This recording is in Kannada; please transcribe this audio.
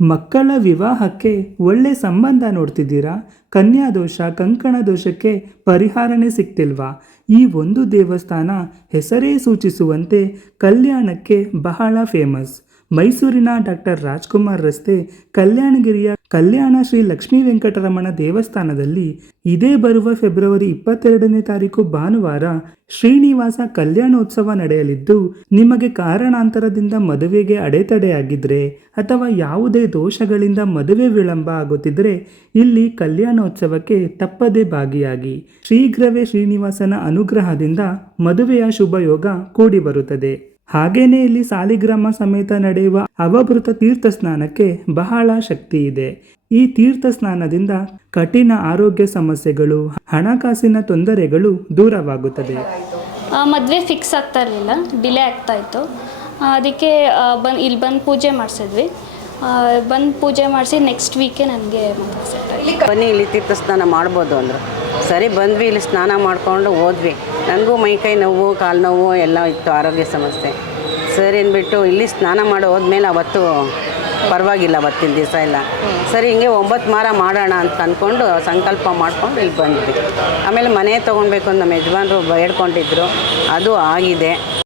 ಮಕ್ಕಳ ವಿವಾಹಕ್ಕೆ ಒಳ್ಳೆ ಸಂಬಂಧ ನೋಡ್ತಿದ್ದೀರಾ? ಕನ್ಯಾ ದೋಷ, ಕಂಕಣ ದೋಷಕ್ಕೆ ಪರಿಹಾರನೇ ಸಿಗ್ತಿಲ್ವಾ? ಈ ಒಂದು ದೇವಸ್ಥಾನ ಹೆಸರೇ ಸೂಚಿಸುವಂತೆ ಕಲ್ಯಾಣಕ್ಕೆ ಬಹಳ ಫೇಮಸ್. ಮೈಸೂರಿನ ಡಾಕ್ಟರ್ ರಾಜ್ಕುಮಾರ್ ರಸ್ತೆ, ಕಲ್ಯಾಣಗಿರಿಯ ಕಲ್ಯಾಣ ಶ್ರೀ ಲಕ್ಷ್ಮೀ ವೆಂಕಟರಮಣ ದೇವಸ್ಥಾನದಲ್ಲಿ ಇದೇ ಬರುವ ಫೆಬ್ರವರಿ 22ನೇ ತಾರೀಕು ಭಾನುವಾರ ಶ್ರೀನಿವಾಸ ಕಲ್ಯಾಣೋತ್ಸವ ನಡೆಯಲಿದ್ದು, ನಿಮಗೆ ಕಾರಣಾಂತರದಿಂದ ಮದುವೆಗೆ ಅಡೆತಡೆಯಾಗಿದ್ರೆ ಅಥವಾ ಯಾವುದೇ ದೋಷಗಳಿಂದ ಮದುವೆ ವಿಳಂಬ ಆಗುತ್ತಿದ್ರೆ ಇಲ್ಲಿ ಕಲ್ಯಾಣೋತ್ಸವಕ್ಕೆ ತಪ್ಪದೇ ಭಾಗಿಯಾಗಿ. ಶೀಘ್ರವೇ ಶ್ರೀನಿವಾಸನ ಅನುಗ್ರಹದಿಂದ ಮದುವೆಯ ಶುಭಯೋಗ ಕೂಡಿ ಬರುತ್ತದೆ. ಹಾಗೇನೇ ಇಲ್ಲಿ ಸಾಲಿಗ್ರಾಮ ಸಮೇತ ನಡೆಯುವ ಅವಭೃತ ತೀರ್ಥ ಸ್ನಾನಕ್ಕೆ ಬಹಳ ಶಕ್ತಿ ಇದೆ. ಈ ತೀರ್ಥ ಸ್ನಾನದಿಂದ ಕಠಿಣ ಆರೋಗ್ಯ ಸಮಸ್ಯೆಗಳು, ಹಣಕಾಸಿನ ತೊಂದರೆಗಳು ದೂರವಾಗುತ್ತದೆ. ಮದುವೆ ಫಿಕ್ಸ್ ಆಗ್ತಾ ಇರಲಿಲ್ಲ, ಡಿಲೇ ಆಗ್ತಾ ಇತ್ತು. ಅದಕ್ಕೆ ಇಲ್ಲಿ ಬಂದು ಪೂಜೆ ಮಾಡಿಸಿದ್ವಿ. ಬಂದು ಪೂಜೆ ಮಾಡಿಸಿ ನೆಕ್ಸ್ಟ್ ವೀಕೆ ನನಗೆ ಬನ್ನಿ ಇಲ್ಲಿ ತೀರ್ಥ ಸ್ನಾನ ಮಾಡ್ಬೋದು ಅಂದರು. ಸರಿ ಬಂದ್ವಿ, ಇಲ್ಲಿ ಸ್ನಾನ ಮಾಡಿಕೊಂಡು ಹೋದ್ವಿ. ನನಗೂ ಮೈಕೈ ನೋವು, ಕಾಲು ನೋವು ಎಲ್ಲ ಇತ್ತು, ಆರೋಗ್ಯ ಸಮಸ್ಯೆ. ಸರಿ ಅಂದ್ಬಿಟ್ಟು ಇಲ್ಲಿ ಸ್ನಾನ ಮಾಡಿ ಹೋದ್ಮೇಲೆ ಅವತ್ತು ಪರವಾಗಿಲ್ಲ, ಅವತ್ತಿನ ದಿವಸ ಎಲ್ಲ ಸರಿ. ಹಿಂಗೆ 9 ಮಾರ ಮಾಡೋಣ ಅಂತ ಅಂದ್ಕೊಂಡು ಸಂಕಲ್ಪ ಮಾಡ್ಕೊಂಡು ಇಲ್ಲಿ ಬಂದ್ವಿ. ಆಮೇಲೆ ಮನೆ ತೊಗೊಳ್ಬೇಕು ಅಂತ ನಮ್ಮ ಯಜಮಾನರು ಬೇಡ್ಕೊಂಡಿದ್ರು, ಅದು ಆಗಿದೆ.